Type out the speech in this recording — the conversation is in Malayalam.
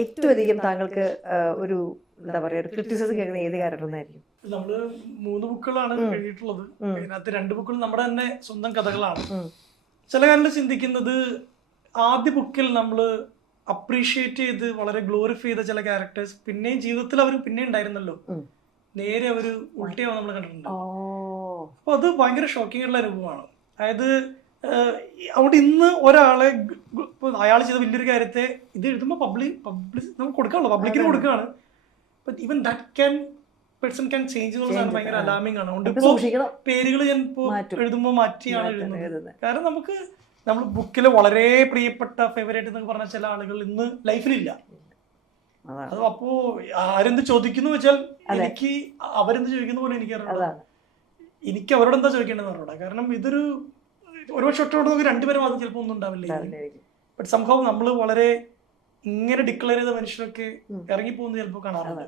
ഏറ്റവും അധികം താങ്കൾക്ക് ഒരു എന്താ പറയാ ക്രിറ്റിസിസം കേൾക്കുന്ന ഏത് ക്യാരക്ടറിനായിരിക്കും? നമ്മള് 3 ബുക്കുകളാണ് എഴുതിയിട്ടുള്ളത്. അതിനകത്ത് 2 ബുക്കുകൾ നമ്മുടെ തന്നെ സ്വന്തം കഥകളാണ്. ചില കാര്യങ്ങൾ ചിന്തിക്കുന്നത് ആദ്യ ബുക്കിൽ നമ്മള് അപ്രീഷിയേറ്റ് ചെയ്ത് വളരെ ഗ്ലോറിഫൈ ചെയ്ത ചില ക്യാരക്ടേഴ്സ് പിന്നെയും ജീവിതത്തിൽ അവർ പിന്നെ ഉണ്ടായിരുന്നല്ലോ, നേരെ അവര് ഉൾട്ടയാവും നമ്മൾ കണ്ടിട്ടുണ്ട്. അപ്പൊ അത് ഭയങ്കര ഷോക്കിംഗ് ആയിട്ടുള്ള അനുഭവമാണ്. അതായത് അവിടെ ഇന്ന് ഒരാളെ അയാൾ ചെയ്ത വലിയൊരു കാര്യത്തെ ഇത് എഴുതുമ്പോൾ നമുക്ക് കൊടുക്കാണല്ലോ, പബ്ലിക്കിന് കൊടുക്കുകയാണ്. Even that can person can change എന്നുള്ളതാണ് ഭയങ്കര അലാമിംഗ് ആണ്. അതുകൊണ്ട് പേരുകൾ ഞാൻ ഇപ്പോൾ എഴുതുമ്പോൾ മാറ്റിയാണ് എഴുതുന്നത്. കാരണം നമ്മൾ ബുക്കിൽ വളരെ പ്രിയപ്പെട്ട ഫേവറേറ്റ് എന്നൊക്കെ പറഞ്ഞ ചില ആളുകൾ ഇന്ന് ലൈഫിലില്ല. അത് അപ്പോ ആരെന്ത് ചോദിക്കുന്നു വെച്ചാൽ എനിക്ക് അവരെന്ത് ചോദിക്കുന്ന പോലെ എനിക്ക് അറിയാം, എനിക്ക് അവരോട് എന്താ ചോദിക്കേണ്ടതെന്ന് അറിയാം. കാരണം ഇതൊരു ഒരുപക്ഷെ ഒറ്റ നമുക്ക് 2 പേരെ മാത്രം ചിലപ്പോൾ ഒന്നും ഉണ്ടാവില്ല. ബട്ട് സംഭവം നമ്മൾ വളരെ ഇങ്ങനെ ഡിക്ലെയർ ചെയ്ത മനുഷ്യരൊക്കെ ഇറങ്ങിപ്പോകുന്നത് ചിലപ്പോൾ കാണാറുണ്ട്.